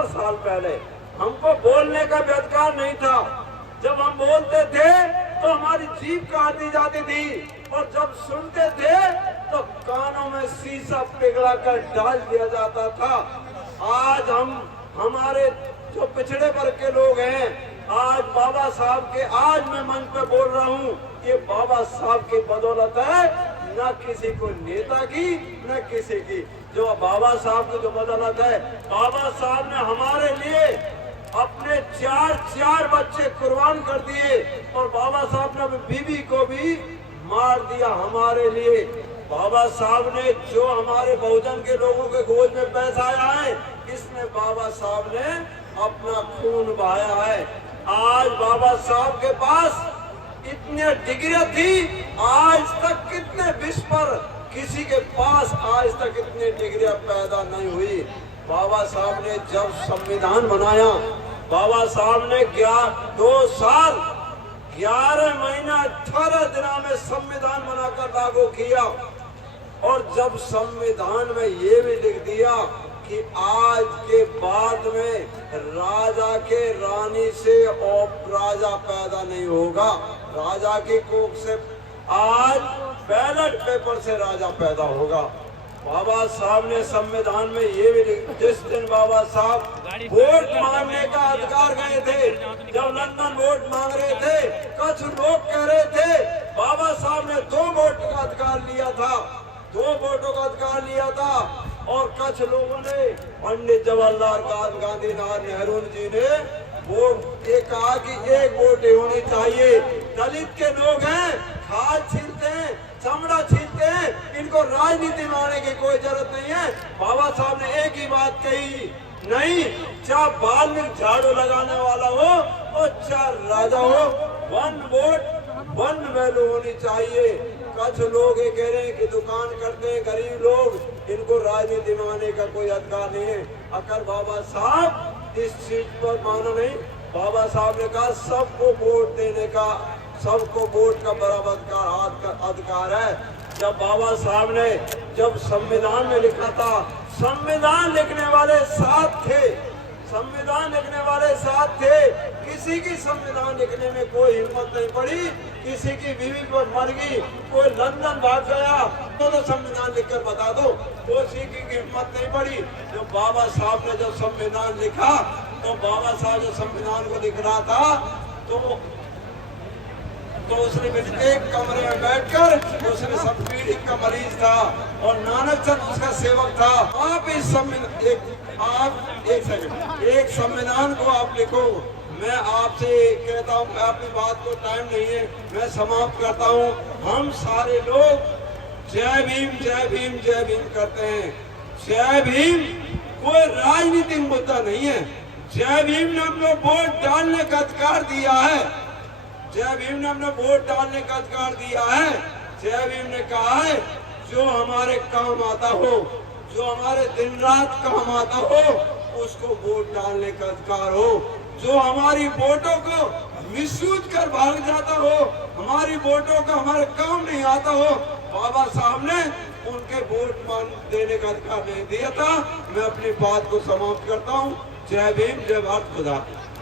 70 साल पहले हमको बोलने का भी अधिकार नहीं था। जब हम बोलते थे तो हमारी जीभ काट दी जाती थी, और जब सुनते थे तो कानों में शीशा पिघला कर डाल दिया जाता था। आज हमारे जो पिछड़े वर्ग के लोग हैं, आज बाबा साहब के, आज मैं मंच पे बोल रहा हूँ, ये बाबा साहब की बदौलत है, न किसी को नेता की न किसी की। जो बाबा साहब की जो बदौलत है, बाबा साहब ने हमारे लिए अपने चार बच्चे कुर्बान कर दिए, और बाबा साहब ने बीवी को भी मार दिया हमारे लिए। बाबा साहब ने जो हमारे बहुजन के लोगों के गोद में पैसा आया है, इसमें बाबा साहब ने अपना खून बहाया है। आज बाबा साहब के पास इतने डिग्रियां थी, आज तक कितने विश्व पर किसी के पास आज तक इतनी डिग्रियां पैदा नहीं हुई। बाबा साहब ने जब संविधान बनाया, बाबा साहब ने 2 साल 11 महीना 18 दिनों में संविधान बनाकर लागू किया, और जब संविधान में ये भी लिख दिया कि आज के बाद में राजा के रानी से और राजा पैदा नहीं होगा, राजा की कोख से, आज बैलेट पेपर से राजा पैदा होगा। बाबा साहब ने संविधान में ये भी, जिस दिन बाबा साहब वोट मांगने का अधिकार गए थे, जब लंदन वोट मांग रहे थे, कुछ लोग कह रहे थे बाबा साहब ने 2 वोट का अधिकार लिया था, 2 वोटों का अधिकार लिया था, और कुछ लोगों ने, पंडित जवाहरलाल गांधी नेहरू जी ने वोट ये कहा कि 1 वोट होनी चाहिए। दलित के लोग हैं, खाद छीलते हैं, चमड़ा छीलते हैं, इनको राजनीति में आने की कोई जरूरत नहीं है। बाबा साहब ने एक ही बात कही, नहीं, चाहे बाल्मीकि झाड़ू लगाने वाला हो और चाहे राजा हो, 1 वोट 1 वैल्यू होनी चाहिए। कुछ लोग ये कह रहे हैं कि दुकान करते हैं गरीब लोग, इनको राजनीति में आने का कोई अधिकार नहीं है। अगर बाबा साहब इस चीज पर मानो नहीं, बाबा साहब ने कहा सबको वोट देने का, सबको वोट का बराबर का हाथ का अधिकार है। जब बाबा साहब ने जब संविधान में लिखा था, संविधान लिखने वाले साथ थे, संविधान लिखने वाले साथ थे, किसी की संविधान लिखने में कोई हिम्मत नहीं पड़ी, किसी की बीवी पर मर गई, कोई लंदन भाग गया तो संविधान लिखकर बता दो, किसी की हिम्मत नहीं पड़ी। जो बाबा साहब ने जब संविधान लिखा, तो बाबा साहब जो संविधान को लिख रहा था, तो उसने एक कमरे में बैठकर, उसने सब पीड़ित का मरीज था, और नानक चंद उसका सेवक था। आप इस एक संविधान को आप लिखो। मैं आपसे कहता हूँ, आपकी बात को टाइम नहीं है, मैं समाप्त करता हूँ। हम सारे लोग जय भीम जय भीम जय भीम करते हैं। जय भीम कोई राजनीतिक मुद्दा नहीं है। जय भीम ने हमको वोट डालने का अधिकार दिया है। जय भीम ने हमने वोट डालने का अधिकार दिया है। जय भीम ने कहा है जो हमारे काम आता हो, जो हमारे दिन रात काम आता हो, उसको वोट डालने का अधिकार हो। जो हमारी वोटों को मिसयूज कर भाग जाता हो, हमारी वोटों का हमारे काम नहीं आता हो, बाबा साहब ने उनके वोट देने का अधिकार नहीं दिया था। मैं अपनी बात को समाप्त करता हूँ। जय भीम जय भारत खुदा।